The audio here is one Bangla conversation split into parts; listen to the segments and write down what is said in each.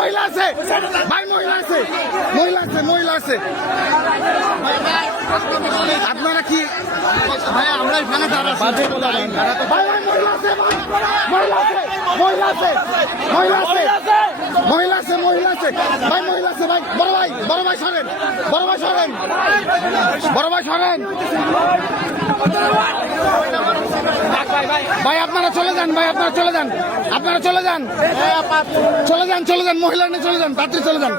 মহিলা আছে ভাই, মহিলা আছে, মহিলা আছে, মহিলা আছে। আপনারা কি ভাই? আমরা এখানে দাঁড়া ভাই, ভাই মহিলা আছে, মহিলা আছে, মহিলা আছে, মহিলা আছে, মহিলা আছে, মহিলা আছে ভাই, মহিলা আছে ভাই। বড় ভাই, বড় ভাই সরেন, বড় ভাই সরেন, বড় ভাই সরেন ভাই। আপনারা চলে যান ভাই, আপনারা চলে যান, আপনারা চলে যান, চলে যান, চলে যান, মহিলা নিয়ে চলে যান, তাড়াতাড়ি চলে যান,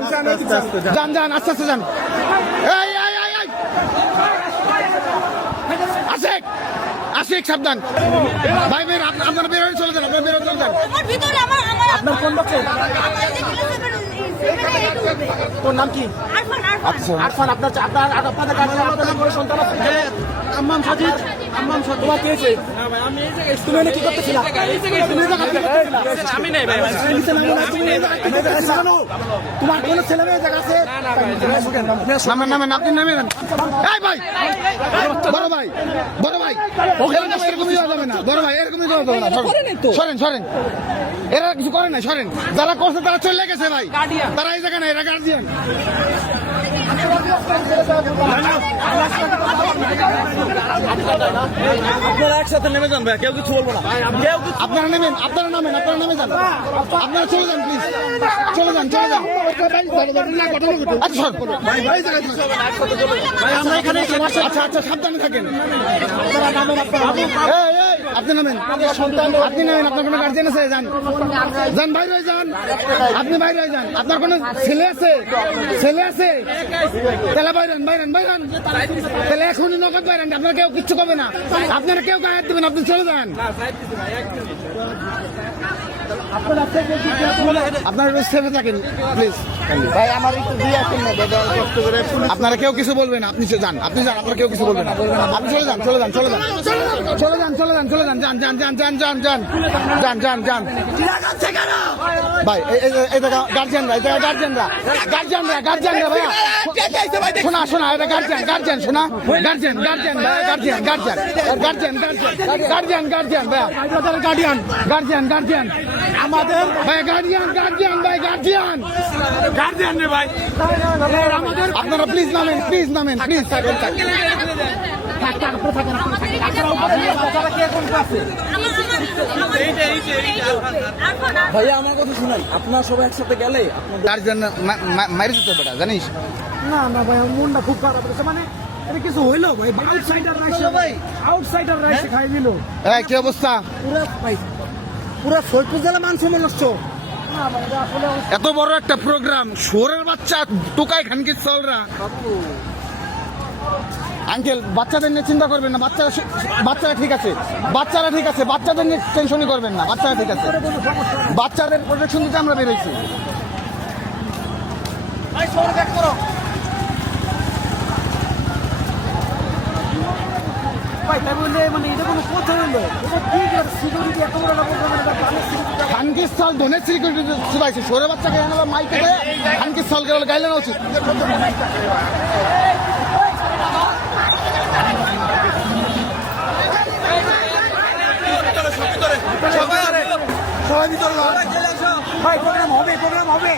যান যান, আস্তে আস্তে যান। এই এই এই এই আশিক, আশিক সাবধান ভাই, বের আপনারা বের হয়ে চলে যান, আপনারা বের হয়ে চলে যান। আপনার কোন বাচ্চা? তোর নাম কি? আরফান। আপনার আপনাদের কাছে আপনাদের বড় সন্তান আছে? আম্মাম সাজিদ, আম্মাম সাজিদ। তোমার কে হয়েছে? না ভাই, আমি এই জায়গায় তুমি এনে কি করতেছিলা? আমি নাই ভাই, তোমার কোন ছেলে মেয়ে জায়গা আছে? নামেন, নামেন, আপনি নামেন। এই ভাই, বড় ভাই, বড় ভাই, এরকমই যাওয়া যাবে না, বড় ভাই, এরকমই যাওয়া যাবে না। সরেন, সরেন, এরা কিছু করে না, সরেন। যারা করছে তারা চলে গেছে ভাই, তারা এই জায়গা না, এরা গার্জিয়ান। আপনারা একসাথে নেমে যান ভাই, কেউ কিছু বলবো না। আপনারা নেমেন, আপনারা নামেন, আপনারা নেমে যান, আপনারা চলে যান প্লিজ, চলে যান, চলে যান। আচ্ছা সর ভাই, ভাই জায়গায় ভাই আমরা এখানে আচ্ছা আচ্ছা, সাবধানে থাকেন। এই, এই, আপনি নামেন, আপনি নামেন, আপনার কোনো গার্জেন আছে? যান, যান, বাইরে হয়ে যান, আপনি বাইরে হয়ে যান। আপনার কোনো ছেলে আছে? ছেলে আছে? তাহলে বাইরেন, বাইরেন, বাইরেন, তাহলে এখনই নগদ বাইরেন, আপনার কেউ কিচ্ছু করবে না, আপনারা কেউ গায়ে হাত দেবেন, আপনি চলে যান। আপনারা সেফে থাকেন প্লিজ ভাই আমার একটু দিয়ে আসুন না দাদা, কষ্ট করে। আপনারা কেউ কিছু বলবেন না, আপনি যান, আপনি যান, আপনারা কেউ কিছু বলবেন না, আপনি চলে যান, চলে যান, চলে যান, চলে যান, চলে যান, চলে যান, যান, যান, যান, যান, যান, যান, যান, যান, যান। ভাই এই জায়গা গার্জিয়ানরা, এই জায়গা গার্জিয়ানরা, গার্জিয়ানরা, গার্জিয়ানরা ভাইয়া, শোনা শোনা, এটা গার্জিয়ান, গার্জিয়ান, শোনা, guardian, guardian, guardian, guardian, guardian, guardian, guardian ভাইয়া, গার্ডিয়ান, গার্জিয়ান, গার্জিয়ান আমাদের ভাই, গার্জিয়ান, গার্জিয়ান ভাই, গার্জিয়ান, গার্জিয়ান রে ভাই আমাদের। আপনারা প্লিজ নামেন, প্লিজ নামেন, প্লিজ থাকেন, থাকেন। ভাইয়া আমার কথা শুনেন, আপনারা সবাই একসাথে গেলে গার্জিয়ান মারি দিতে বেটা, জানিস? না না ভাই, আমার মনটা খুব খারাপ হয়েছে। মানে এটা কিছু হইলো ভাই, আউটসাইডার রাইসে ভাই, আউটসাইডার রাইসে খাই দিল। এই কি অবস্থা? পুরো ভাই, পুরো সৈয়দপুর জেলা মান সম্মান নষ্ট। না ভাই, এটা আসলে এত বড় একটা প্রোগ্রাম, শোরের বাচ্চা টোকাই খানকির চলরা। আঙ্কেল, বাচ্চাদের নিয়ে চিন্তা করবেন না, বাচ্চারা ঠিক আছে, বাচ্চারা ঠিক আছে, বাচ্চাদের নিয়ে টেনশনই করবেন না, বাচ্চারা ঠিক আছে, বাচ্চাদের প্রোটেকশন দিতে আমরা বেরোইছি। ভাই তাই বললে মানে এটা কোনো কথা হইলো? এটা ঠিক আছে, সিকিউরিটি এত বড় একটা প্রোগ্রাম, এটা পানির সিকিউরিটি। খানকির স্থল ধনের সিকিউরিটি চুলাইছে, শোরের বাচ্চাকে মাইকে দেয়, খানকির স্থলকে গাইলে না উচিত। সবাই ভিতরে ভাই, প্রোগ্রাম হবে, প্রোগ্রাম হবে।